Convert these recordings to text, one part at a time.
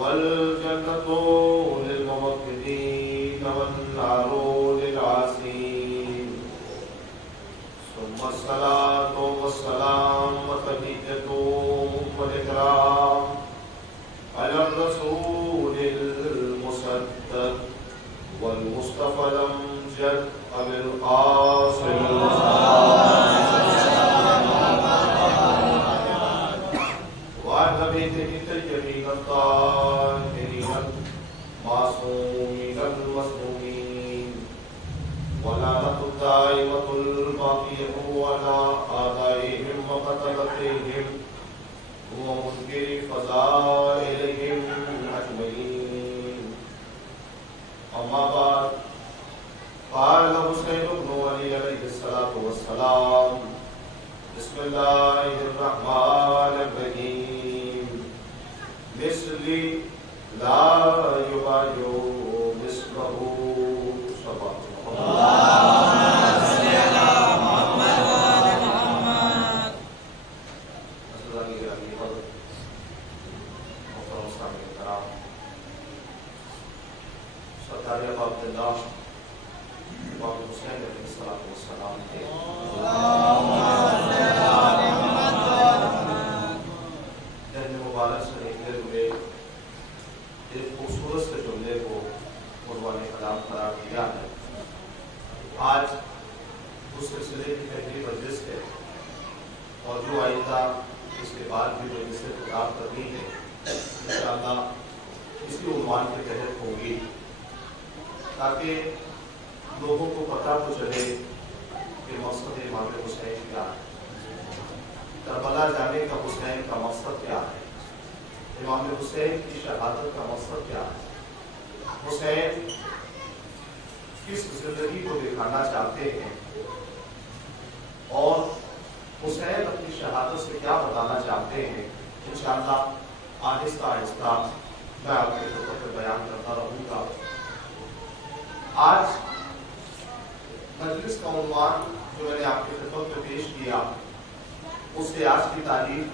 والجنة للموحدين والنار للعاصين ثم الصلاة والسلام وتحية والإكرام على الرسول المصدق والمصطفى الأمجد أبي القاسم وعلى بيته الطيبين الطاهرين المعصومين المسلومين ولعنة الدائمة الباقية على آبائهم وقتلتهم ومنكر فضائلهم أجمعين. أما بعد، قال حسين بن علي عليه الصلاة والسلام: بسم الله الرحمن الرحيم. مثلي لا يبايع مثله. اللهم صل على محمد وآل محمد. سرکار ابا عبداللہ امام حسین علیہ الصلوۃ والسلام کے دہن مبارک سے نکلے ہوئے ایک خوبصورت سے جملے کو عنوان کلام قرار دیا ہے. آج اس سلسلے کی پہلی مجلس ہے اور جو آئندہ اس کے بعد بھی مجلسیں خطاب کرنی ہے انشاءاللہ اسی عنوان کے تحت ہوگی، تاکہ لوگوں کو پتہ تو چلے کہ مقصد امام حسین کیا ہے، کربلا جانے کا حسین کا مقصد کیا ہے، امام حسین کی شہادت کا مقصد کیا ہے، حسین کس زندگی کو دکھانا چاہتے ہیں اور حسین اپنی شہادت سے کیا بتانا چاہتے ہیں. انشاءاللہ آہستہ آہستہ میں آپ کے طور پر بیان کرتا رہوں گا. آج مجلس کا عنوان جو میں نے آپ کی خدمت میں پیش کیا اس سے آج کی تاریخ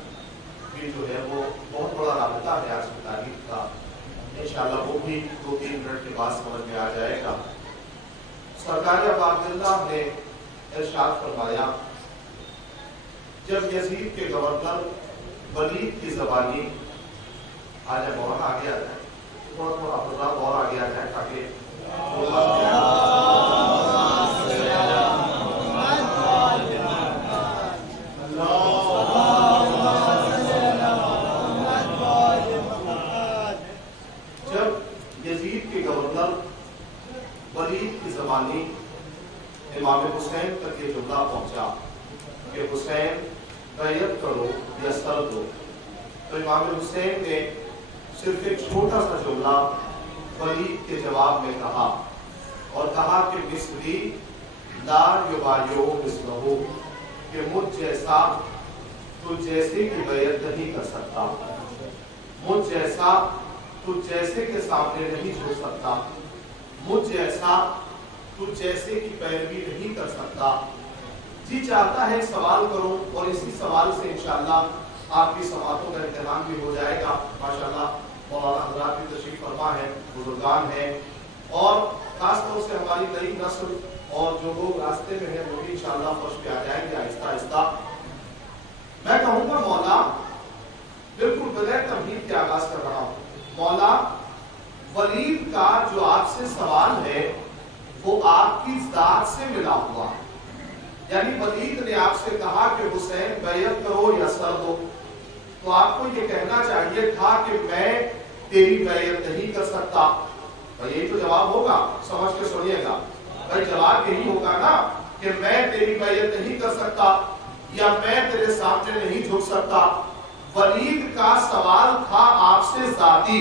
کی جو ہے وہ بہت بڑا رابطہ ہے. آج کی تاریخ کا انشاءاللہ وہ بھی 2-3 منٹ کے بعد سمجھ میں آ جائے گا. سرکار ابا عبداللہ نے ارشاد فرمایا: جب یزید کے گورنر ولید کی زبانی آج مولانا آگے آ جائے، تھوڑا تھوڑا حضرات اور آگے آ جائے تاکہ جب یزید کے گورنر ولید کی زبانی امام حسین تک یہ جملہ پہنچا کہ حسین بیعت کرو یا سر دو، تو امام حسین نے صرف ایک چھوٹا سا جملہ ولید کے جواب میں کہا اور کہا کہ مثلی لا یبایع مثلہ، کہ مجھ جیسا تو جیسے کی بیعت نہیں کر سکتا، مجھ جیسا تو جیسے کے سامنے نہیں جھک سکتا، مجھ جیسا تو جیسے کی پیروی نہیں کر سکتا. جی چاہتا ہے سوال کروں اور اسی سوال سے انشاءاللہ آپ کی سماعتوں کا امتحان بھی ہو جائے گا. ماشاءاللہ مولانا حضرات بھی تشریف فرما ہے، بزرگان ہیں، اور خاص طور سے ہماری نئی نسل اور جو لوگ راستے میں ہیں وہ بھی انشاءاللہ فرش پہ آ جائیں گے آہستہ آہستہ. میں کہوں گا مولا، بالکل بغیر تمہید کے آغاز کر رہا ہوں، مولا ولید کا جو آپ سے سوال ہے وہ آپ کی ذات سے ملا ہوا ہے. یعنی ولید نے آپ سے کہا کہ حسین بیعت کرو یا سر دو، تو آپ کو یہ کہنا چاہیے تھا کہ میں تیری بیعت نہیں کر سکتا. بھائی یہی تو جواب ہوگا، سمجھ کے سنیے گا بھائی، جواب یہی ہوگا نا کہ میں تیری بیعت نہیں کر سکتا یا میں تیرے سامنے نہیں جھک سکتا. ولید کا سوال تھا آپ سے ذاتی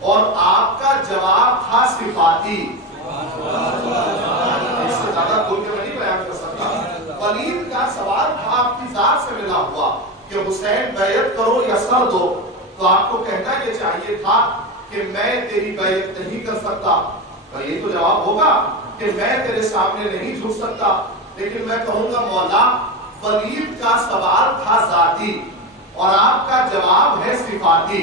اور آپ کا جواب تھا صفاتی. اس سے زیادہ کوئی میں نہیں بیان کر سکتا. ولید کا سوال تھا آپ کی ذات سے ملا ہوا کہ حسین بیعت کرو یا سر دو، تو آپ کو کہنا یہ چاہیے تھا کہ میں تیری بیعت نہیں کر سکتا. یہ تو جواب ہوگا کہ میں تیرے سامنے نہیں جھک سکتا. لیکن میں کہوں گا مولا ولید کا سوال تھا ذاتی اور آپ کا جواب ہے صفاتی.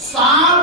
7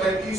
35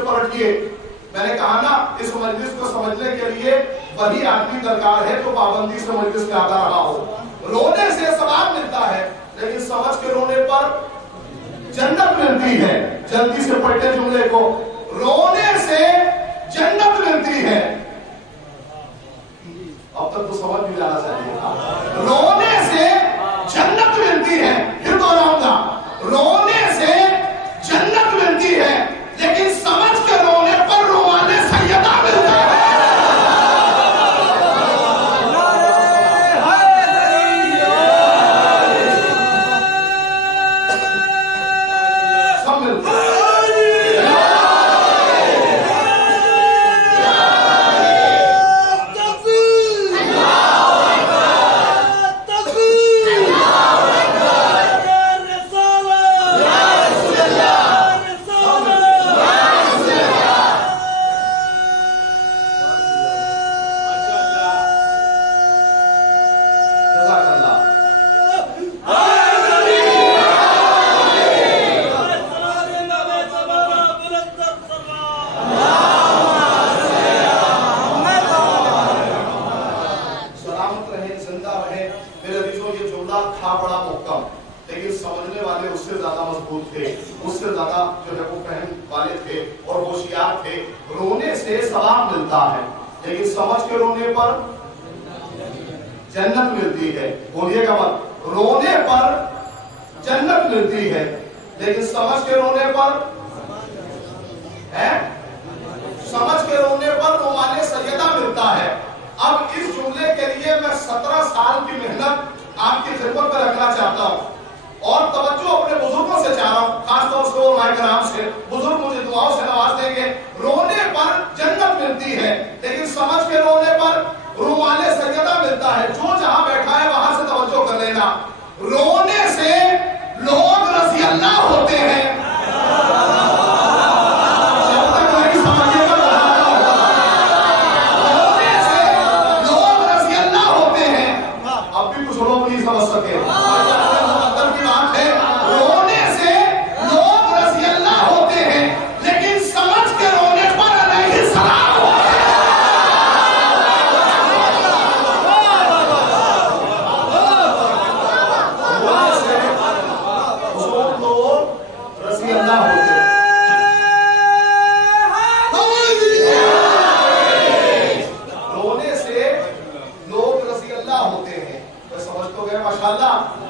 سے پلٹیے. میں نے کہا نا اس مجلس کو سمجھنے کے لیے وہی آدمی درکار ہے تو پابندی سے مجلس میں آتا رہا ہو. رونے سے ثواب ملتا ہے لیکن سمجھ کے رونے پر جنت ملتی ہے. جلدی سے پڑھتے جملے کو. رونے سے جنت ملتی ہے. اب تک تو سمجھ بھی جانا چاہیے. رونے سے جنت ملتی ہے. پھر دوہراؤں گا. رونے سے جنت ملتی ہے لیکن سمجھ کے رونے پر رومانے سیدہ ملتا ہے. سب ملتا ہے. جنت ملتی ہے. بولیے گا مت. رونے پر جنت ملتی ہے لیکن سمجھ کے رونے پر سمجھ کے رونے پر رومانے سیدہ ملتا ہے. اب اس جملے کے لیے میں 17 سال کی محنت آپ کی خدمت میں رکھنا چاہتا ہوں اور توجہ اپنے بزرگوں سے چاہ رہا ہوں, خاص طور سے علماء کرام سے. بزرگ مجھے دعاؤں سے نواز دیں گے. رونے پر جنت ملتی ہے لیکن سمجھ کے رونے پر رومانے سیدہ ملتا ہے. جو جہاں بیٹھا ہے وہاں سے توجہ کر لینا. رونے سے لوگ رضی اللہ ہوتے ہیں. جب تک نہیں سمجھے گا رونے سے لوگ رضی اللہ ہوتے ہیں. اب بھی کچھ لوگ نہیں سمجھ سکے. مقدر کی بات ہے. رونے سے لوگ رضی اللہ ہوتے ہیں لیکن سمجھ کے رونے پر علیہ السلام ہوتے ہیں.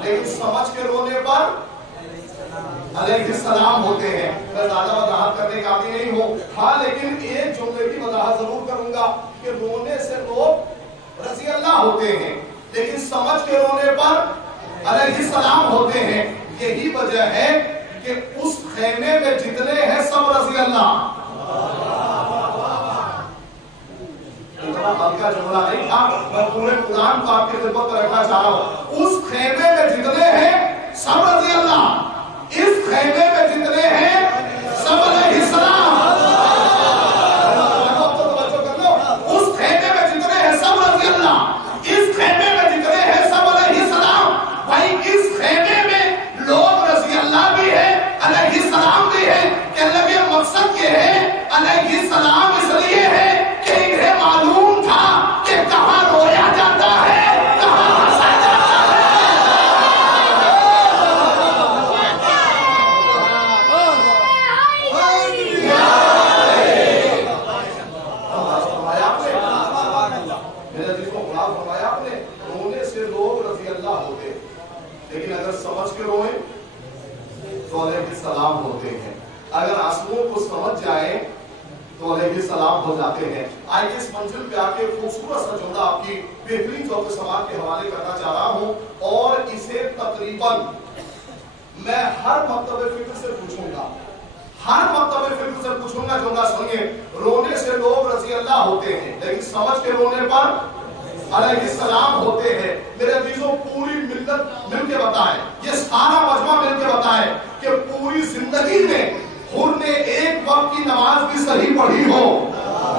لیکن سمجھ کے رونے پر علیہ السلام ہوتے ہیں. میں زیادہ وضاحت کرنے کا بھی نہیں ہوں. ہاں لیکن ایک جملے کی وضاحت ضرور کروں گا کہ رونے سے لوگ رضی اللہ ہوتے ہیں لیکن سمجھ کے رونے پر علیہ السلام ہوتے ہیں. یہی وجہ ہے کہ اس خیمے میں جتنے ہیں سب رضی اللہ. ہلکا جملہ نہیں تھا. میں پورے قرآن کو آپ کی خدمت میں رکھنا چاہ رہا ہوں. اس خیمے میں جتنے ہیں سب رضی اللہ. اس خیمے میں جتنے ہیں سب علیہ السلام. توجہ کر لو. اس خیمے میں جتنے ہیں سب رضی اللہ. اس خیمے میں جتنے ہیں سب علیہ السلام. بھائی اس خیمے میں لوگ رضی اللہ بھی ہے علیہ السلام بھی ہے. کہنے کا مقصد یہ ہے علیہ السلام اس لیے ہے کہ انہیں معلوم تھا کہ کہاں رویا جاتا ہے, کہاں ہنسا جاتا ہے. میرے دل کو خلاف فرمایا آپ نے. رونے سے لوگ رضی اللہ ہوتے لیکن اگر سمجھ کے روئیں تو علیہ السلام ہوتے ہیں. اگر آنسوؤں کو سمجھ جائیں تو علیہ السلام ہو جاتے ہیں. آئیے اس منزل پہ آ کے خوبصورت سا جملہ آپ کی بہترین ذوق سماعت کے حوالے کرنا چاہ رہا ہوں اور اسے تقریباً میں ہر مکتب فکر سے پوچھوں گا. ہر مکتب فکر سے پوچھوں گا. جملہ سنیے. رونے سے لوگ رضی اللہ ہوتے ہیں لیکن سمجھ کے رونے پر علیہ السلام ہوتے ہیں. میرے عزیزوں پوری ملت مل کے بتائے, یہ سارا مجمع مل کے بتائے کہ پوری زندگی میں حر نے ایک وقت کی نماز بھی صحیح پڑھی ہو,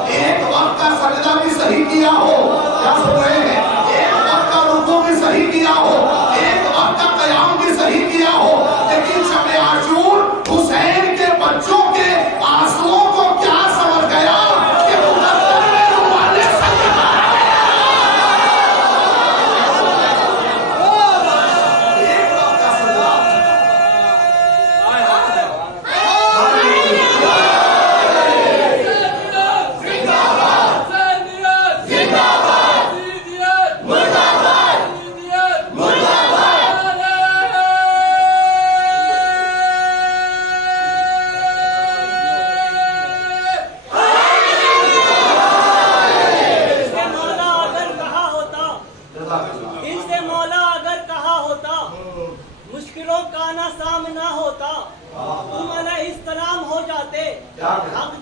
ایک وقت کا سجدہ بھی صحیح کیا ہو. کیا سن رہے ہیں؟ ایک وقت کا رکوع بھی صحیح کیا ہو, ایک وقت کا قیام بھی صحیح کیا ہو. لیکن شب عاشور حسین کے بچوں کے آنسوؤں کو کیا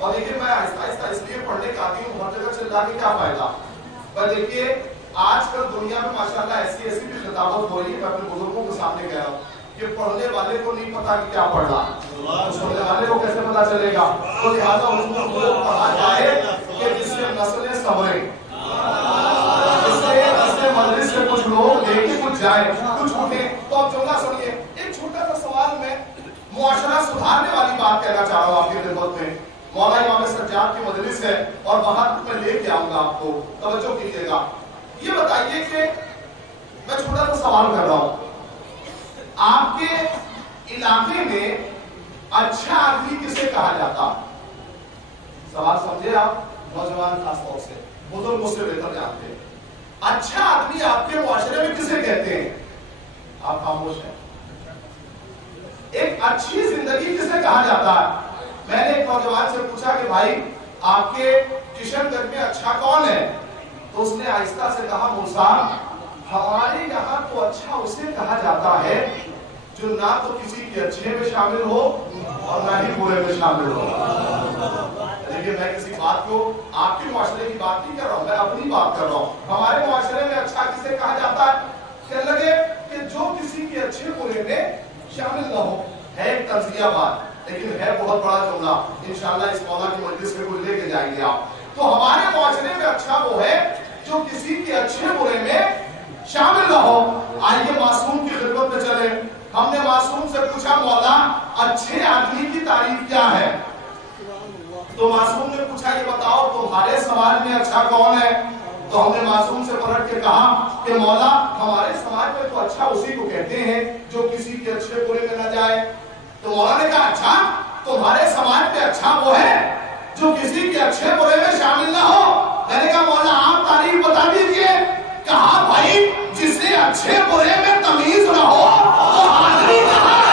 اور دیکھیے میں آہستہ آہستہ اس لیے پڑھنے کا آتی ہوں، ہر جگہ چلا کے کیا فائدہ. پر دیکھیے آج کل دنیا میں ماشاءاللہ ایسی بھی خطابت ہو رہی ہے. میں اپنے بزرگوں کے سامنے کہہ رہا ہوں کہ پڑھنے والے کو نہیں پتا کہ کیا پڑھ رہا ہے، سننے والے کو کیسے پتا چلے گا. تو لہٰذا حضور کو پڑھا جائے کہ جس سے نسلیں سنوریں، جس سے نسل مجلس سے کچھ لوگ لے کے کچھ جائیں، کچھ اٹھیں. تو اب جملہ سنیے، ایک چھوٹا سا سوال میں معاشرہ سدھارنے والی بات کہنا چاہ رہا ہوں آپ کی خدمت میں. مولا امام سجاد کی مجلس ہے اور وہاں میں لے کے آؤں گا آپ کو، توجہ کیجیے گا. یہ بتائیے کہ میں چھوٹا سا سوال کر رہا ہوں، آپ کے علاقے میں اچھا آدمی کسے کہا جاتا؟ سوال سمجھے آپ؟ نوجوان خاص طور سے، بزرگ مجھ سے بہتر جانتے ہیں. اچھا آدمی آپ کے معاشرے میں کسے کہتے ہیں؟ آپ خاموش ہیں. ایک اچھی زندگی کسے کہا جاتا ہے؟ میں نے ایک نوجوان سے پوچھا کہ بھائی آپ کے کشن گنج میں اچھا کون ہے؟ تو اس نے آہستہ سے کہا مرسال ہمارے یہاں تو اچھا اسے کہا جاتا ہے جو نہ تو کسی کے اچھے میں شامل ہو اور نہ ہی برے میں شامل ہو. لیکن میں کسی بات کو آپ کے معاشرے کی بات نہیں کر رہا ہوں، میں اپنی بات کر رہا ہوں. ہمارے معاشرے میں اچھا کسے کہا جاتا ہے؟ کہنے لگے کہ جو کسی کے اچھے برے میں شامل نہ ہو. ہے ایک تنزیہ بات لیکن ہے بہت بڑا جملہ. انشاءاللہ اس مولا کی مجلس میں کچھ لے کے جائیں گے آپ. تو ہمارے معاشرے میں اچھا وہ ہے جو کسی کے اچھے برے میں شامل نہ ہو. آئیے معصوم کی خدمت میں چلیں. ہم نے معصوم سے پوچھا مولا اچھے آدمی کی تعریف کیا ہے؟ تو معصوم نے پوچھا یہ بتاؤ تمہارے سماج میں اچھا کون ہے؟ تو ہم نے معصوم سے پلٹ کے کہا کہ مولا ہمارے سماج میں تو اچھا اسی کو کہتے ہیں جو کسی کے اچھے برے میں نہ جائے. تو مولا نے کہا اچھا تمہارے سماج میں اچھا وہ ہے جو کسی کے اچھے برے میں شامل نہ ہو. میں نے کہا مولا آپ تعریف بتا دیجئے. کہا بھائی جسے اچھے برے میں تمیز نہ ہو تو آدمی کہاں ہے؟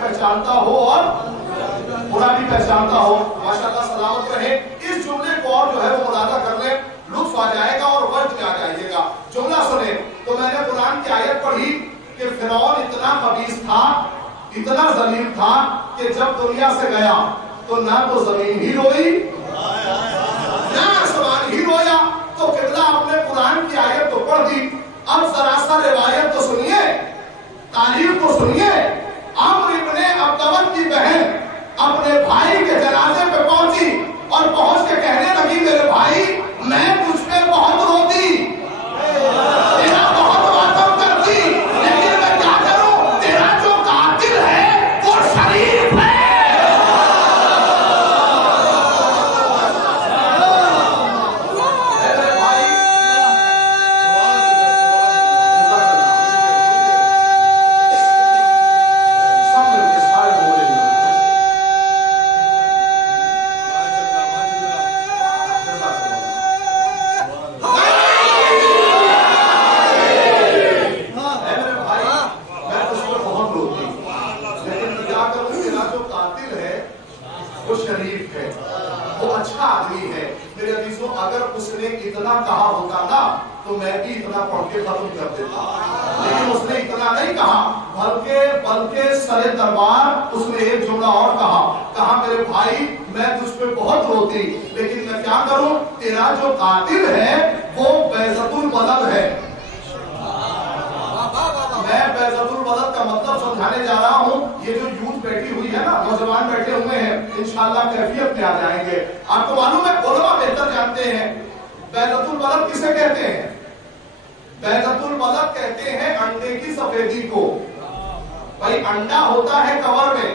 پہچانتا ہو اور برا بھی پہچانتا ہو. ماشاءاللہ سلامت رہے. اس جملے کو اور جو ہے وہ ملاحظہ کر لیں، لطف آ جائے گا اور وجد میں آ جائیے گا. جملہ سنیں. تو میں نے قرآن کی آیت پڑھی کہ فرعون اتنا خبیث تھا، اتنا ذلیل تھا کہ جب دنیا سے گیا تو نہ تو زمین ہی روئی نہ آسمان ہی رویا. تو قبلہ آپ نے قرآن کی آیت تو پڑھ دی، اب ذرا سا روایت تو سنیے، تاریخ تو سنیے. عمرو ابن عبدود کی بہن اپنے بھائی کے جنازے پہ پہنچی اور پہنچ کے کہنے لگی میرے بھائی میں تجھ پہ بہت روتی، تیرا بہت ماتم کرتی، لیکن میں کیا کروں تیرا جو قاتل ہے وہ شریف ہے. لیکن میں کیا کروں تیرا جو قاتل ہے وہ بیضۃ البلد ہے. میں بیضۃ البلد کا مطلب سمجھانے جا رہا ہوں. یہ جو یوتھ بیٹھی ہوئی ہے نا، نوجوان بیٹھے ہوئے ہیں، انشاءاللہ کیفیت میں آ جائیں گے. آپ کو معلوم ہے علماء بہتر جانتے ہیں بیضۃ البلد کسے کہتے ہیں؟ بیضۃ البلد کہتے ہیں انڈے کی سفیدی کو. بھائی انڈا ہوتا ہے کور میں،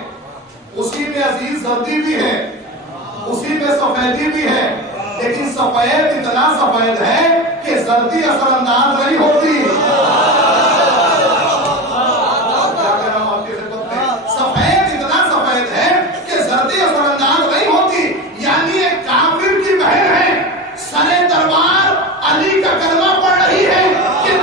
اسی میں عزیز زردی بھی ہے، اسی میں سفیدی بھی ہے، لیکن سفید اتنا سفید ہے کہ زردی اثر انداز نہیں ہوتی. کیا کہہ رہا ہوں آپ کی خدمت میں؟ سفید اتنا سفید ہے کہ زردی اثر انداز نہیں ہوتی. یعنی ایک کافر کی بہن ہے، سر دربار علی کا کلمہ پڑھ رہی ہے کہ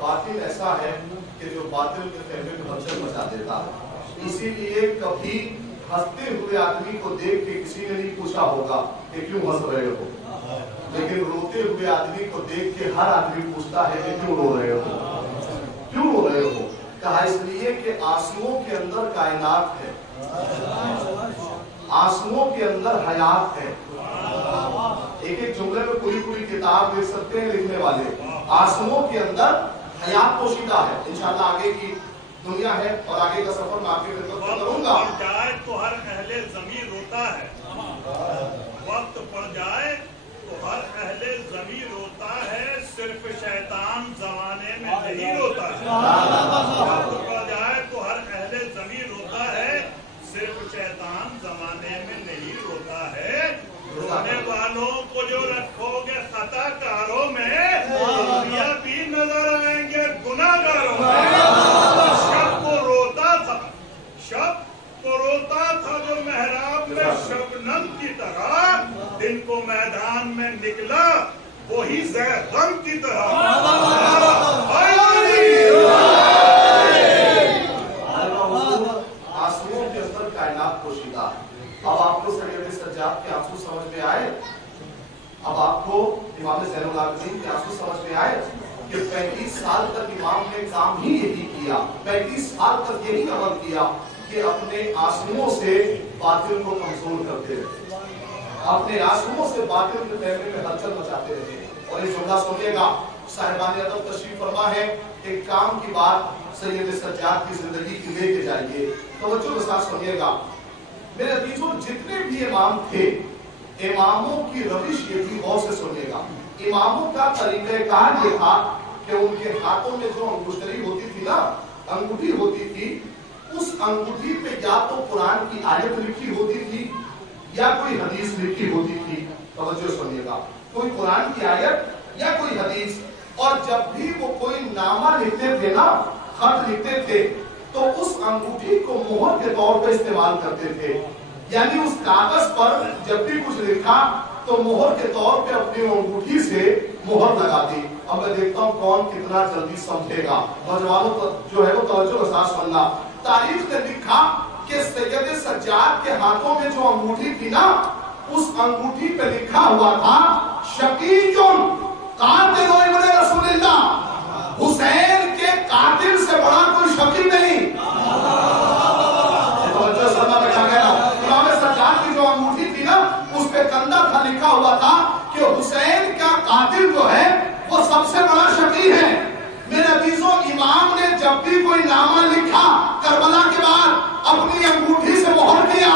باطل ایسا ہے کہ جو باطل کے خیمے میں ہلچل مچا دیتا ہے، اسی لیے کبھی ہنستے ہوئے آدمی کو دیکھ کے کسی نے نہیں پوچھا ہوگا کہ کیوں ہنس رہے ہو، لیکن روتے ہوئے آدمی کو دیکھ کے ہر آدمی پوچھتا ہے کہ کیوں رو رہے ہو، کیوں رو رہے ہو؟ کہا اس لیے کہ آنسوؤں کے اندر کائنات ہے، آنسوؤں کے اندر حیات ہے۔ ایک ایک جملے میں پوری پوری کتاب لکھ سکتے ہیں لکھنے والے۔ آنسوؤں کے اندر حیات پوشیدہ ہے۔ انشاءاللہ آگے کی دنیا ہے اور آگے کا سفر میں آپ کی خدمت میں کروں گا۔ وقت پڑ جائے تو ہر اہل زمین روتا ہے، وقت پڑ جائے تو ہر اہل زمین روتا ہے، صرف شیطان زمانے میں نہیں روتا ہے۔ وقت پڑ جائے تو ہر اہل زمین روتا ہے، صرف شیطان زمانے میں نہیں روتا ہے۔ رونے والوں کو جو رکھو گے خطا کاروں میں، دنیا بھی نظر آئیں گے گناہ گاروں میں۔ شب کو روتا تھا، شب کو روتا تھا جو محراب میں شبنم کی طرح، دن کو میدان میں نکلا وہی زہر غم کی طرح۔ آنسوؤں کے اندر کائنات پوشیدہ ہے۔ اب آپ کو سید سجاد کے آنسو سمجھ میں آئے؟ اب آپ کو امام زین العابدین کے آنسو سمجھ میں آئے کہ 35 سال تک امام نے کام ہی یہی کیا، 35 سال تک یہی عمل کیا کہ اپنے آنسوؤں سے باطل کو کمزور کرتے رہے، اپنے آنسوؤں سے باطل کے خیمے میں ہلچل مچاتے رہے۔ اور یہ جملہ سنیے گا، صاحبان ادب تشریف فرما ہے کہ کام کی بات سید سجاد کی زندگی کی لے کے جائیے، توجہ کے ساتھ سنیے گا۔ میرے عزیزوں جتنے بھی امام تھے، اماموں کی روش یہ تھی، غور سے سنیے گا۔ اماموں کا طریقہ کار یہ تھا کہ ان کے ہاتھوں میں جو انگشتری ہوتی تھی نا، انگوٹھی ہوتی تھی، اس انگوٹھی پہ یا تو قرآن کی آیت لکھی ہوتی تھی یا کوئی حدیث لکھی ہوتی تھی۔ توجہ سنیے گا، کوئی قرآن کی آیت یا کوئی حدیث۔ اور جب بھی وہ کوئی نامہ لکھتے تھے نا، خط لکھتے تھے، تو اس انگوٹھی کو مہر کے طور پہ استعمال کرتے تھے۔ یعنی اس کاغذ پر جب بھی کچھ لکھا تو مہر کے طور پہ اپنی انگوٹھی سے مہر لگا دی۔ اب میں دیکھتا ہوں کون کتنا جلدی سمجھے گا۔ نوجوانوں جو ہے وہ توجہ کے ساتھ سننا۔ تاریخ نے لکھا کہ سید سجاد کے ہاتھوں میں جو انگوٹھی تھی نا، اس انگوٹھی پہ لکھا ہوا تھا شقیٌ قاتل ابن رسول اللہ، حسین کے قاتل سے بڑا کوئی شقی نہیں۔ توجہ سننا میں کیا کہہ رہا ہوں۔ امام سجاد کی جو انگوٹھی تھی نا، اس پہ کندھا تھا لکھا ہوا تھا کہ حسین کا قاتل جو ہے وہ سب سے بڑا شقی ہے۔ میرے عزیزوں امام نے جب بھی کوئی نامہ لکھا کربلا کے بعد اپنی انگوٹھی سے مہر کیا،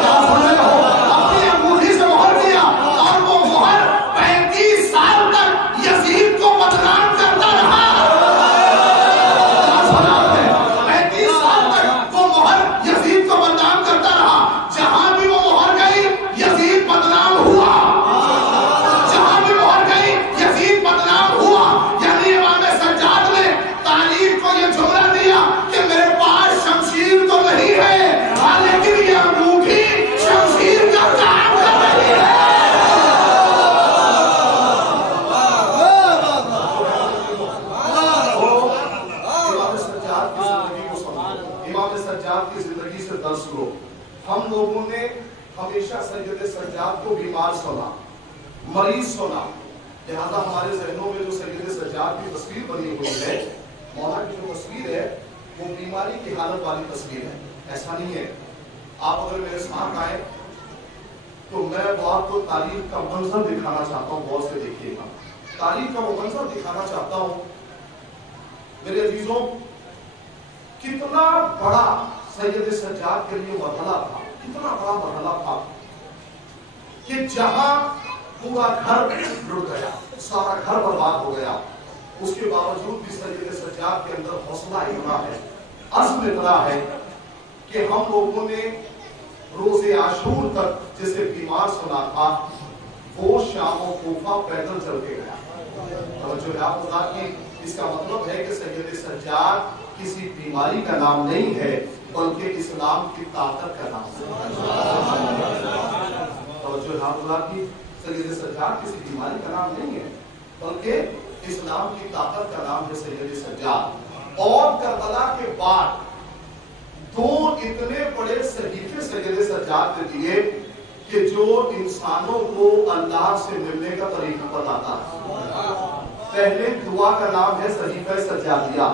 کیا سن رہے ہو؟ اپنی انگوٹھی سے مہر کیا، اور وہ مہر 35 سال تک یزید کو بدنام کرتا رہا۔ 35 سال تک وہ مہر یزید کو بدنام کرتا رہا۔ جہاں بھی وہ مہر گئی یزید بدنام ہوا، جہاں بھی مہر گئی یزید بدنام ہوا۔ یعنی امام سجاد نے تاریخ کو یہ جملہ دیا کہ میرے پاس شمشیر تو نہیں ہے، لیکن یہ انگوٹھی شمشیر کا کام کر رہی ہے۔ امام سجاد کی زندگی سے درس لو۔ ہم لوگوں نے ہمیشہ سید سجاد کو بیمار سنا، مریض سنا، لہذا ہمارے ذہنوں میں جو سید سجاد کی تصویر بنی ہوئی ہے، مولا کی جو تصویر ہے وہ بیماری کی حالت والی تصویر ہے۔ ایسا نہیں ہے۔ آپ اگر میرے ساتھ آئے تو میں وہ آپ کو تاریخ کا منظر دکھانا چاہتا ہوں، غور سے دیکھیے گا۔ تاریخ کا وہ منظر دکھانا چاہتا ہوں میرے عزیزوں، کتنا بڑا سید سجاد کے لیے مرحلہ تھا، کتنا بڑا مرحلہ تھا کہ جہاں پورا گھر لٹ گیا، سارا گھر برباد ہو گیا، اس کے باوجود بھی سید سجاد کے اندر حوصلہ اتنا ہے، عزم اتنا ہے کہ ہم لوگوں نے روز عاشور تک جسے بیمار سنا تھا، وہ شام و کوفہ پیدل چل کے گیا۔ توجہ ہے آپ خدا کی، اس کا مطلب ہے کہ سید سجاد کسی بیماری کا نام نہیں ہے بلکہ اسلام کی طاقت کا نام ہے۔ توجہ ہے آپ خدا کی، سید سجاد کسی بیماری کا نام نہیں ہے بلکہ اسلام کی طاقت کا نام ہے سید سجاد. اور کربلا کے بعد دو اتنے بڑے صحیفے سید سجاد نے دیے کہ جو انسانوں کو اللہ سے ملنے کا طریقہ بتاتا ہے. پہلے دعا کا نام ہے صحیفہ سجادیہ.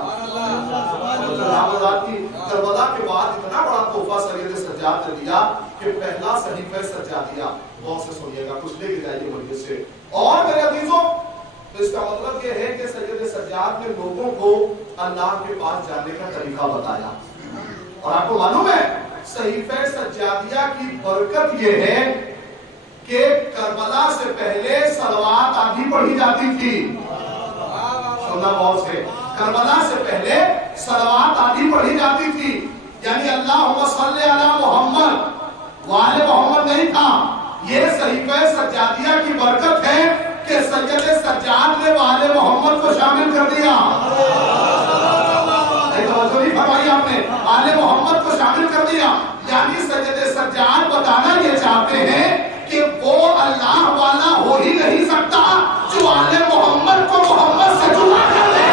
کربلا کے بعد اتنا بڑا تحفہ سید سجاد نے دیا کہ پہلا صحیفہ سجادیہ. غور سے سنیے گا, کچھ لے کے جائیے مجلس سے. اور میرے عزیزوں, تو اس کا مطلب یہ ہے کہ سید سجاد نے لوگوں کو اللہ کے پاس جانے کا طریقہ بتایا. اور آپ کو معلوم ہے صحیفہ سجادیہ کی برکت یہ ہے کہ کربلا سے پہلے صلوات آدھی پڑھی جاتی تھی. سننا غور سے, کربلا سے پہلے صلوات آدھی پڑھی جاتی تھی. یعنی اللہم صلی علی محمد وآل محمد نہیں تھا. یہ صحیفہ سجادیہ کی برکت ہے کہ سید سجاد نے وآل محمد کو شامل کر دیا. توجہ نہیں فرمائی آپ نے, آل محمد کو شامل کر دیا. یعنی سید سجاد بتانا یہ چاہتے ہیں کہ وہ اللہ والا ہو ہی نہیں سکتا جو آل محمد کو محمد سے جدا کر دے.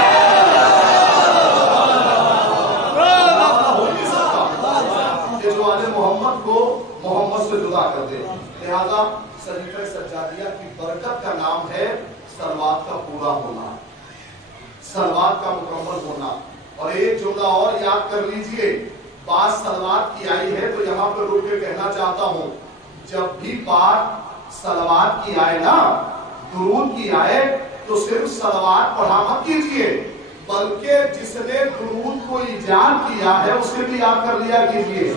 ہو نہیں سکتا کہ جو آل محمد کو محمد سے جدا کر دے. لہذا صحیفہ سجادیہ کی برکت کا نام ہے صلوات کا پورا ہونا, صلوات کا مکمل ہونا. اور ایک جملہ اور یاد کر لیجئے, بات صلوات کی آئی ہے تو یہاں پر رک کے کہنا چاہتا ہوں, جب بھی بات صلوات کی آئے نا, درود کی آئے, تو صرف صلوات پڑھا مت کیجئے, بلکہ جس نے درود کو ایجاد کیا ہے اسے بھی یاد کر لیا کیجئے.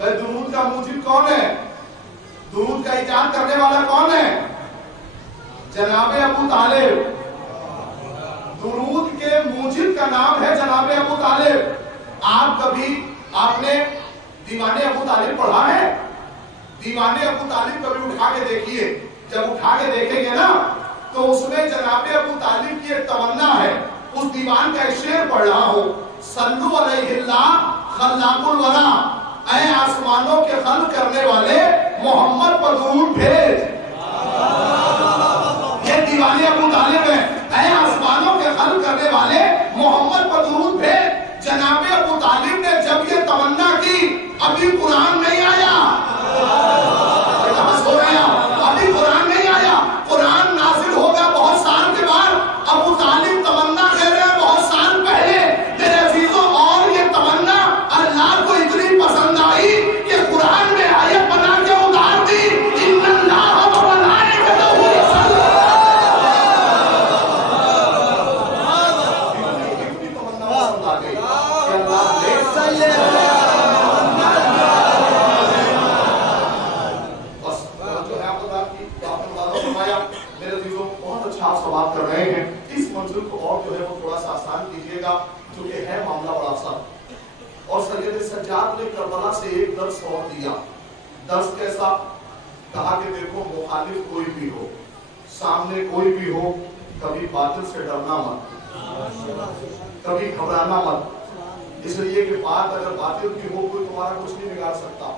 درود کا موجب کون ہے؟ درود کا ایجاد کرنے والا کون ہے؟ جناب ابو طالب. درود کے موجب کا نام ہے جناب ابو طالب. آپ نے دیوان ابو طالب پڑھا ہے؟ دیوان ابو طالب کبھی اٹھا کے دیکھیے, جب اٹھا کے دیکھیں گے نا تو اس میں جناب ابو طالب کی ایک تمنا ہے. اس دیوان کا ایک شعر پڑھ رہا ہوں, صلو علیہ اللہ خلاق الورا, اے آسمانوں کے خلق کرنے والے محمد پر درود بھیج. یہ دیوان ابو طالب ہے, اے آسمانوں کے خلق کرنے والے محمد پر درود بھیج. جناب ابو طالب نے جب یہ تمنا کی, ابھی قرآن نہیں آیا. سو رہے ہیں, ابھی قرآن نہیں آیا. قرآن نازل ہوگا بہت سال کے بعد. ابو طالب تمنا کہہ رہے ہیں بہت سال پہلے. میرے عزیزوں, اور یہ تمنا اللہ کو اتنی پسند آئی کہ قرآن میں آیت بنا کے اتار دی, ان اللہ و ملائکتہ یصلون. بات کر رہے ہیں, اس منزل کو اور جو ہے وہ تھوڑا سا آسان کیجئے گا کیونکہ ہے معاملہ بڑا سا. اور سید سجاد نے کربلا سے ایک درس اور دیا. درس کیسا؟ کہا کہ دیکھو مخالف کوئی بھی ہو, سامنے کوئی بھی ہو, کبھی باطل سے ڈرنا مت, کبھی گھبرانا مت. اس لیے کہ بات اگر باطل کی ہو کوئی تمہارا کچھ نہیں بگاڑ سکتا.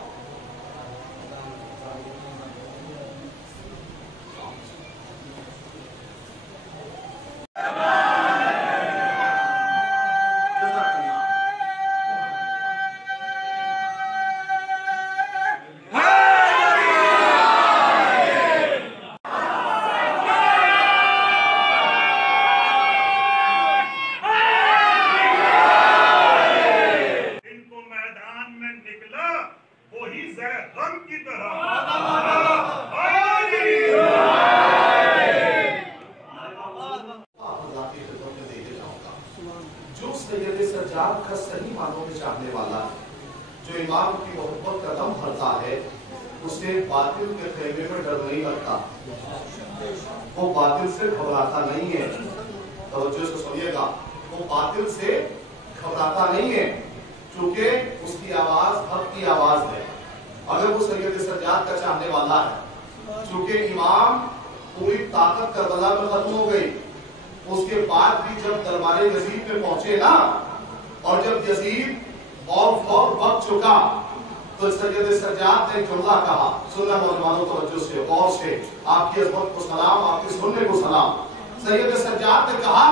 سید سجاد نے کہا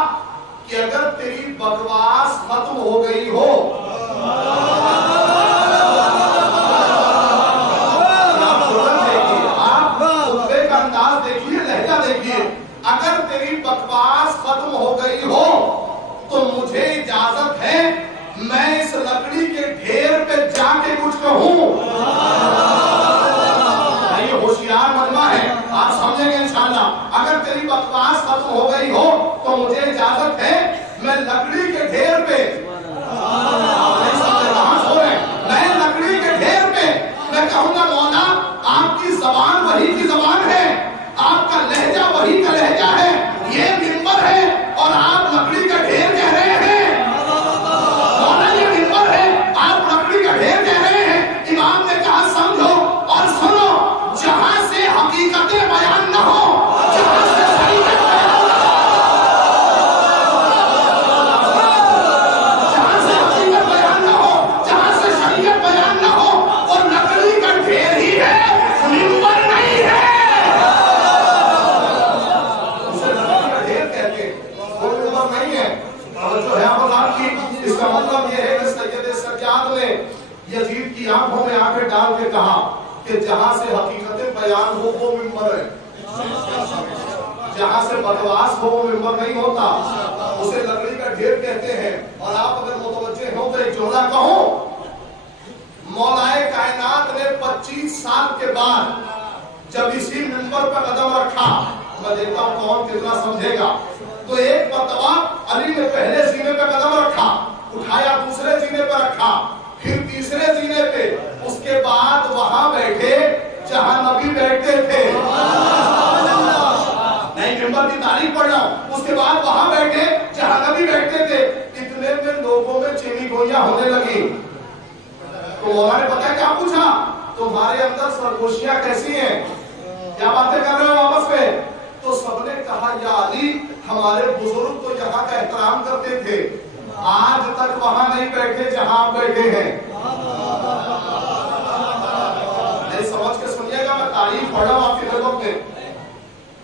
کہ اگر تیری بکواس ختم ہو گئی ہو، آپ خطبے کا انداز دیکھیے، لہجہ دیکھیے، اگر تیری بکواس ختم ہو گئی ہو تو مجھے اجازت ہے میں اس لکڑی کے ڈھیر پہ جا کے کچھ کہوں۔ یہ ہوشیار مجمع ہے، آپ سمجھیں گے انشاءاللہ۔ اگر تیری بکواس ختم ہو گئی ہو تو مجھے اجازت ہے میں لکڑی کے ڈھیر پہ، میں لکڑی کے ڈھیر پہ میں کہوں گا مولا آپ کی زبان وہی کی زبان ہے، آپ کا لہجہ وہی کا لہجہ ہے، یہ منبر ہے اور آپ لکڑی کا ڈھیر کہہ رہے ہیں۔ مولا یہ منبر ہے، آپ لکڑی کا ڈھیر کہہ رہے ہیں۔ امام نے کہا سمجھو اور سنو، جہاں سے حقیقتیں بیان نہ ہو، جہاں سے شریعت بیان نہ ہو، جہاں سے حقیقت بیان نہ ہو، جہاں سے شریعت بیان نہ ہو، وہ لکڑی کا ڈھیر ہی ہے، منبر نہیں ہے۔ اسے لکڑی کا ڈھیر کہتے ہیں، وہ منبر نہیں ہے۔ اور جو ہے آپ کی اس کا مطلب یہ ہے کہ سید سجاد نے یزید کی آنکھوں میں آنکھیں ڈال کے کہا کہ جہاں سے حقیقتیں بیان ہو وہ منبر ہے، جہاں سے بکواس ہو وہ منبر نہیں ہوتا، اسے لکڑی کا ڈھیر کہتے ہیں۔ اور آپ اگر متوجہ ہو تو ایک جملہ کہوں، مولا کائنات نے 25 سال کے بعد جب اسی منبر پر قدم رکھا، میں دیکھتا ہوں کون کتنا سمجھے گا، تو ایک مرتبہ علی نے پہلے سینے پہ قدم رکھا، اٹھایا دوسرے سینے پہ رکھا، پھر تیسرے سینے پہ، اس کے بعد وہاں بیٹھے جہاں نبی بیٹھتے تھے، نہیں منبر کی تعریف پڑھ رہا ہوں، اس کے بعد وہاں بیٹھے جہاں نبی بیٹھتے تھے۔ اتنے میں لوگوں میں چینی گوئیاں ہونے لگی، تو مولا نے پتہ ہے کیا پوچھا، تمہارے اندر سرگوشیاں کیسی ہیں، کیا باتیں کر رہے ہو آپس میں؟ تو سب نے کہا یا علی ہمارے بزرگ تو یہاں کا احترام کرتے تھے، آج تک وہاں نہیں بیٹھے جہاں آپ بیٹھے ہیں۔ نہیں سمجھ کے سنیے گا، میں تعریف پڑھ رہا ہوں آپ کی خدمت میں۔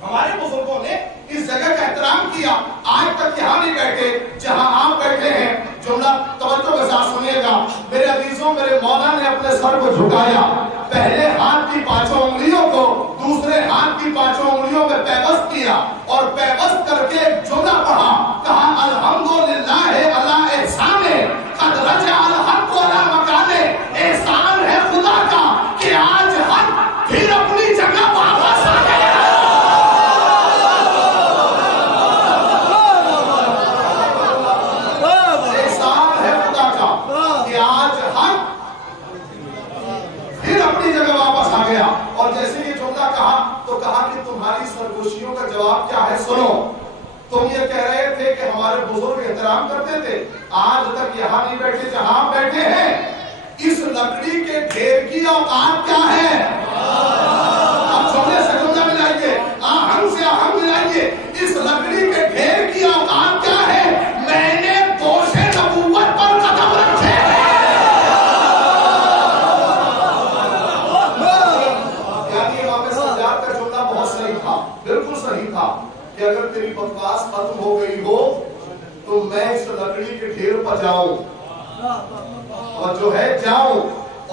ہمارے بزرگوں نے اس جگہ کا احترام کیا، آج تک یہاں نہیں بیٹھے جہاں آپ بیٹھے ہیں۔ جملہ توجہ کے ساتھ سنیے گا میرے عزیزوں، میرے مولا نے اپنے سر کو جھکایا، پہلے ہاتھ کی 5 انگلیوں کو دوسرے ہاتھ کی 5 انگلیوں میں پیوست کیا اور پیوست کر کے جملہ پڑھا، کہا الحمدللہ اللہ احسان ہے، قد رجع الحق علی مکانے، احسان ہے خدا کا کہ آج حق پھر اپنی جگہ واپس آ گیا۔ احسان ہے خدا کا کہ آج حق پھر اپنی جگہ واپس آ گیا۔ اور جیسے یہ جملہ کہا تو کہا کہ تمہاری سرگوشیوں کا جواب کیا ہے سنو، تم یہ کہہ رہے تھے کہ ہمارے بزرگ احترام کرتے تھے، آج تک یہاں نہیں بیٹھے جہاں آپ بیٹھے ہیں، اس لکڑی کے ڈھیر کی اوقات کیا ہے؟ آپ جملے سے جملہ ملائیے، آہنگ سے آہنگ ملائیے، اس لکڑی کے ڈھیر کی اوقات کیا ہے؟ میں نے دوش نبوت پر قدم رکھے ہیں۔ یعنی امام سجاد کا جملہ بہت صحیح تھا، بالکل صحیح تھا کہ اگر تیری بکواس ختم ہو گئی ہو تو میں اس لکڑی کے ڈھیر پر جاؤں اور جو ہے جاؤں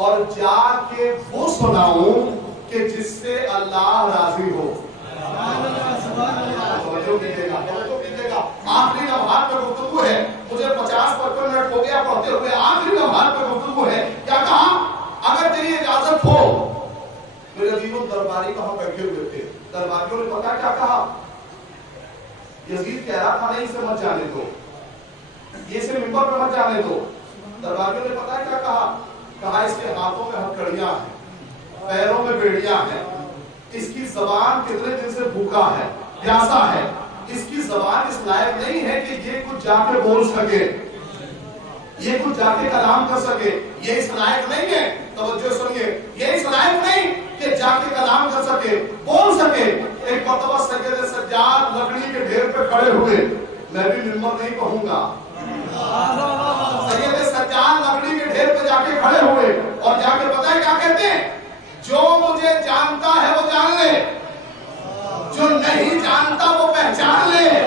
اور جا کے وہ سناؤں کہ جس سے اللہ راضی ہو۔ آخری لمحات میں گفتگو ہے، مجھے 50-55 منٹ ہو گیا پڑھتے ہوئے، آخری لمحات میں گفتگو ہے، کیا کہا؟ اگر تیری اجازت ہو، میرے عزیزوں درباری کہاں بیٹھے ہوئے تھے، درباریوں نے پتا کیا کہا؟ یزید کہہ رہا تھا نہیں اسے مت جانے دو، یہ اسے منبر پہ مت جانے دو۔ درباریوں نے پتا کیا کہا؟ کہا اس کے ہاتھوں میں ہتھکڑیاں ہیں، پیروں میں بیڑیاں ہیں، اس کی زبان کتنے دن سے بھوکا ہے، پیاسا ہے، اس کی زبان اس لائق نہیں ہے کہ یہ کچھ جا کے بول سکے، یہ کچھ جا کے کلام کر سکے، یہ اس لائق نہیں ہے، توجہ سنیے، یہ اس لائق نہیں کہ جا کے کلام کر سکے، بول سکے۔ ایک مرتبہ سید سجاد لکڑی کے ڈھیر پہ کھڑے ہوئے، میں بھی منبر نہیں کہوں گا، سید سجاد لکڑی کے ڈھیر پہ جا کے کھڑے ہوئے اور جا کے پتہ ہے کیا کہتے ہیں؟ جو مجھے جانتا ہے وہ جان لے، جو نہیں جانتا وہ پہچان لے۔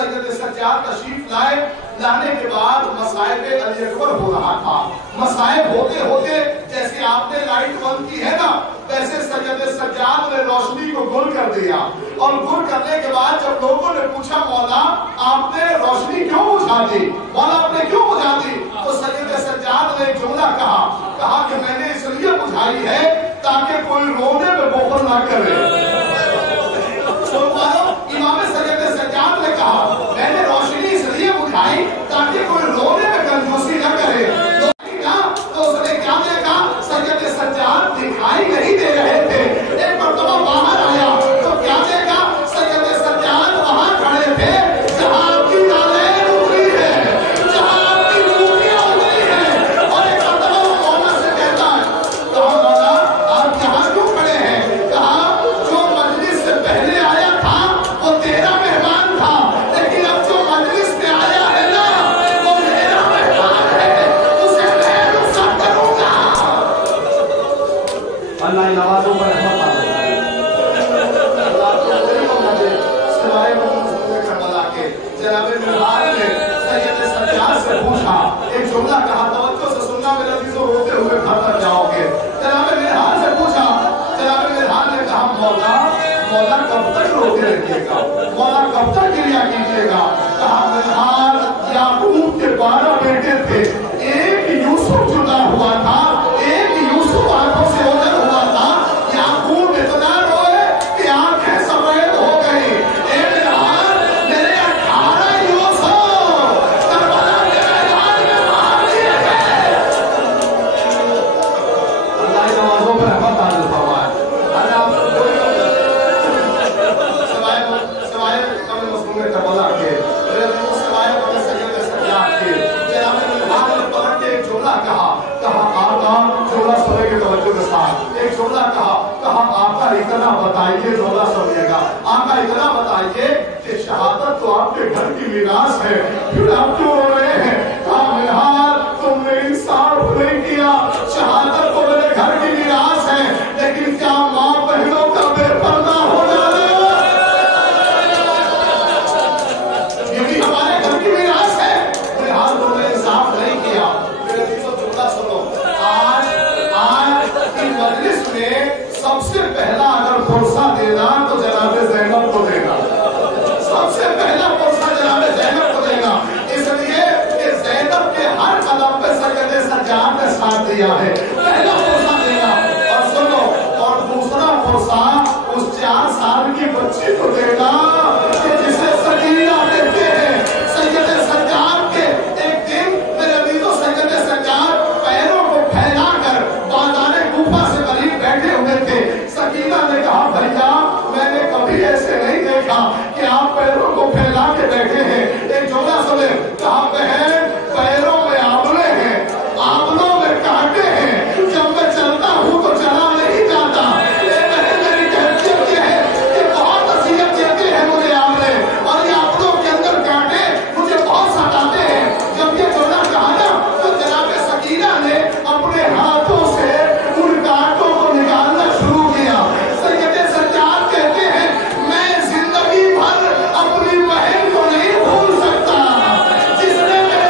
سید سجاد تشریف لانے کے بعد مصائب علی اکبر ہو رہا تھا. مصائب ہوتے ہوتے جیسے آپ نے لائٹ بند کی ہے نا، ویسے سید سجاد نے روشنی کو گل کر دیا. اور گل کرنے کے بعد جب لوگوں نے پوچھا مولا آپ نے روشنی کیوں بجھا دی، مولا آپ نے کیوں بجھا دی، تو سید سجاد نے ایک جملہ کہا کہ میں نے اس لیے بجھائی ہے تاکہ کوئی رونے میں بخل نہ کرے. امام سید سجاد نے کہا میں نے روشنی اس لیے بجھائی تاکہ کوئی رونے میں کنجوسی نہ کرے. تو اس نے کیا دیکھا، سید سجاد دکھائی نہیں دے رہے تھے. ایک مرتبہ باہر آیا تو کیا دیکھا، سید سجاد وہاں کھڑے تھے جہاں آپ کی نالین اتری ہے، جہاں آپ کی موتیاں اتری ہیں. اور ایک مرتبہ وہ مولا سے کہتا ہے، کہا مولا آپ یہاں کیوں کھڑے ہیں؟ کہا جو مجلس سے پہلے آیا تھا وہ تیرا مہمان تھا، لیکن اب جو مجلس میں آیا ہے نا وہ میرا مہمان ہے، اسے میں رخصت کروں گا. اللہ ان آوازوں پر رحمت آئے. اللہ کو کوئی موقع دے سوائے محمد کربلا کے. جناب ملحان نے سید سجاد سے پوچھا، ایک جملہ کہا، توجہ سے سننا میرے عزیزوں، روتے ہوئے گھر تک جاؤ گے. جناب ملحان سے پوچھا، جناب ملحان نے کہا مولا کب تک روتے رہیے گا، مولا کب تک گریا کیجیے گا. کہا ملحان یعقوب کے 12 بیٹے تھے، ایک یوسف جدا ہوا تھا، ایک یوسف آنکھوں سے اوجھل ہوا تھا. یعقوب اتنا روئے کہ آنکھیں سفید ہو گئی. اے ملحان میرے 18 یوسف کربلا کے میدان میں مار دیے گئے. اللہ کی نمازوں پر رحمت نازل فرمائے. سوائے کم مظلوم کربلا کے، سوائے کم سید سجاد کے، جناب ملحان نے پلٹ کے ایک جملہ کہا آقا، جملہ سنے کے توجہ کے ساتھ ایک جملہ کہا آقا اتنا بتائیے، جملہ سنیے گا، آقا اتنا بتائیے کہ شہادت تو آپ کے گھر کی میراث ہے، پھر آپ کیوں رو رہے ہیں؟ کہا ملحان تم نے انصاف نہیں کیا، شہادت تو میرے گھر کی میراث ہے، لیکن کیا ماں بہنوں کا بے پردہ ہو جانا یہ بھی ہمارے گھر کی میراث ہے؟ ملحان تم نے انصاف نہیں کیا. میرے عزیزوں جملہ سنو، آج کی مجلس میں سب سے پہلا اگر فرصہ دینا تو جناب زینب کو دینا، سب سے پہلا فرصہ جناب زینب کو دینا، اس لیے کہ زینب کے ہر قدم پہ سید سجاد نے ساتھ دیا ہے. پہلا فرصہ دینا. اور سنو، اور دوسرا فرصہ اس 4 سال کی بچی کو دینا کہ جسے سکینہ کہتے ہیں. سید سجاد کے ایک دن میرے عزیزوں سید سجاد پیروں کو پھیلا کر بازار کوفہ سے قریب بیٹھے ہوئے تھے. سکینہ نے کہا بھیا میں نے کبھی ایسے نہیں دیکھا کہ آپ پیروں کو پھیلا کے بیٹھے ہیں. ایک جملہ سنے، کہا بہن پیروں میں آملے ہیں، آملوں میں کانٹے ہیں، جب میں چلتا ہوں تو چلا نہیں جاتا. بہن میری کیفیت یہ ہے کہ بہت اذیت دیتے ہیں مجھے آملے، اور یہ آملوں کے اندر کانٹے مجھے بہت ستاتے ہیں. جب یہ جملہ کہا نا تو جناب سکینہ نے اپنے ہاتھوں سے ان کانٹوں کو نکالنا شروع کیا. سید سجاد کہتے ہیں میں زندگی بھر اپنی بہن کو نہیں بھول سکتا جس نے میرے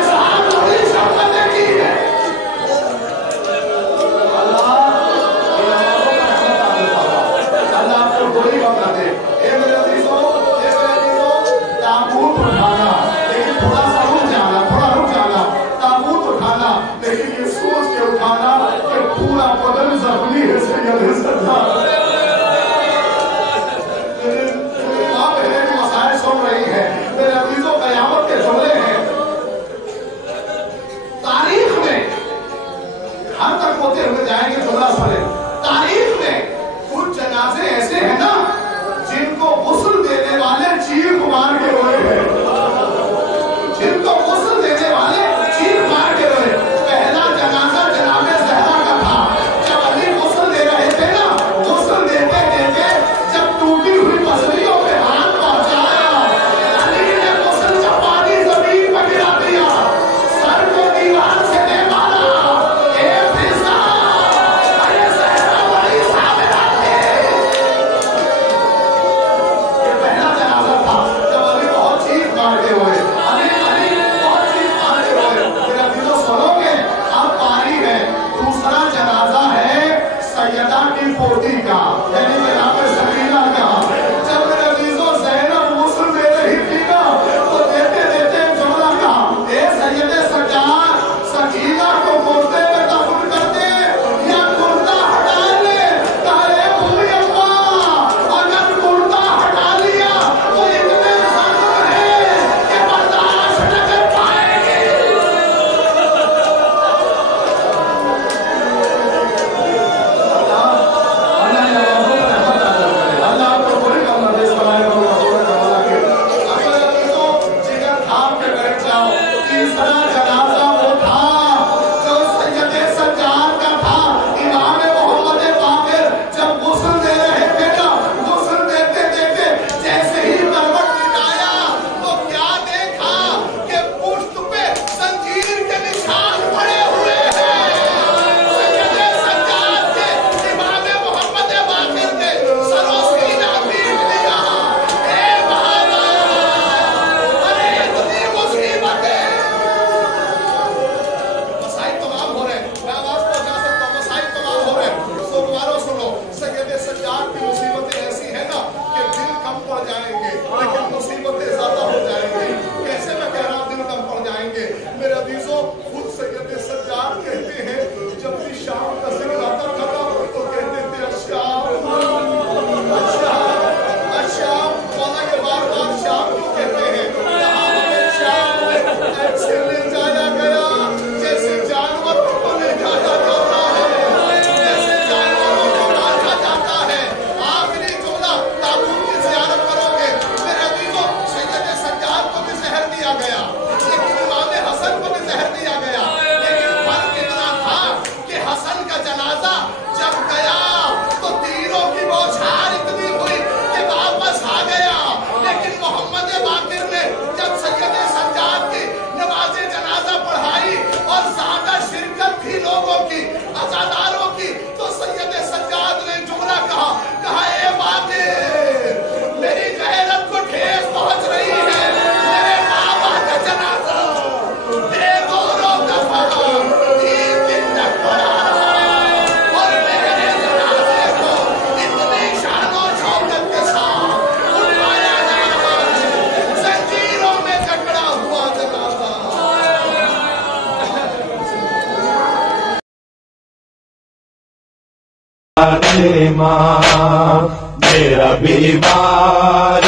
ماں میرا بیمار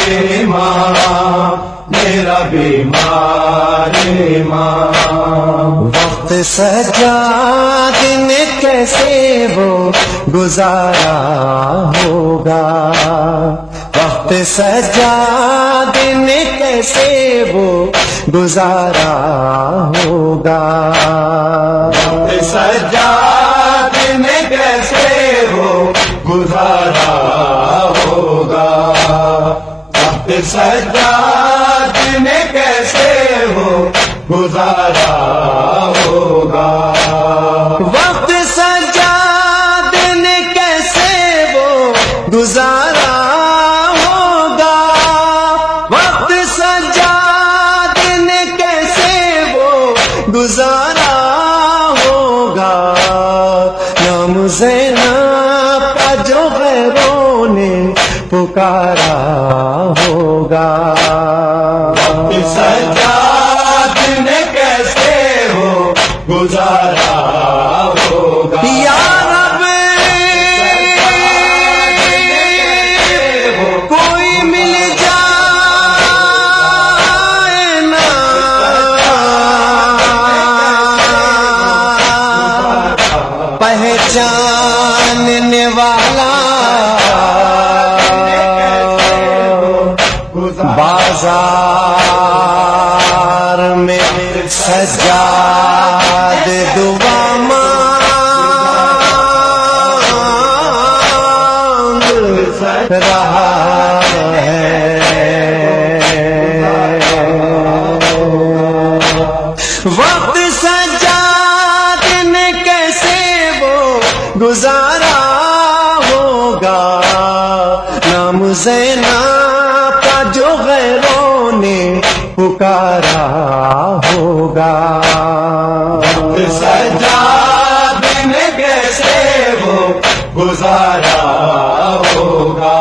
ماں میرا بیمار ماں وقت سجاد نے کیسے وہ گزارا ہوگا وقت سجاد نے کیسے وہ گزارا ہوگا وقت سجاد نے کیسے وہ گزارا ہوگا وقت سجاد نے کیسے وہ گزارا ہوگا وقت سجاد نے کیسے وہ گزارا ہوگا وقت سجاد نے کیسے وہ گزارا ہوگا نام زینب کا جو غیروں نے پکارا ہوگا وقت سجاد نے کیسے وہ گزارا ہوگا یا رب کوئی مل جائے نا پہچاننے والا بازار میں سجاد دعا مانگ رہا ہے وقت سجاد نے کیسے وہ گزارا ہوگا نام زینب کا جو غیروں نے پکارا ہوگا وقت سجاد نے کیسے وہ گزارا ہوگا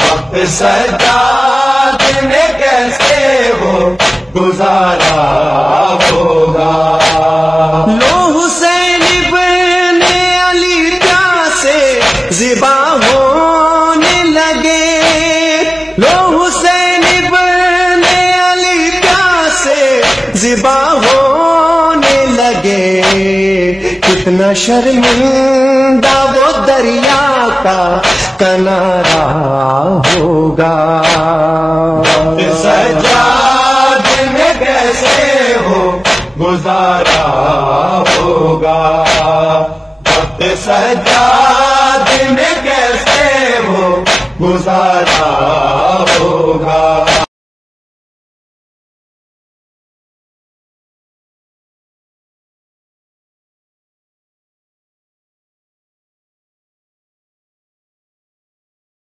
وقت سجاد نے کیسے وہ گزارا ہوگا لو حسین ابن علی پیاسے ذبح ہونے لگے لو حسین ابن علی پیاسے ذبح ہونے لگے کتنا شرمندہ وہ دریا کا کنارہ ہوگا وقت سجاد نے کیسے وہ گزارا ہوگا وقت سجاد نے کیسے وہ گزارا ہوگا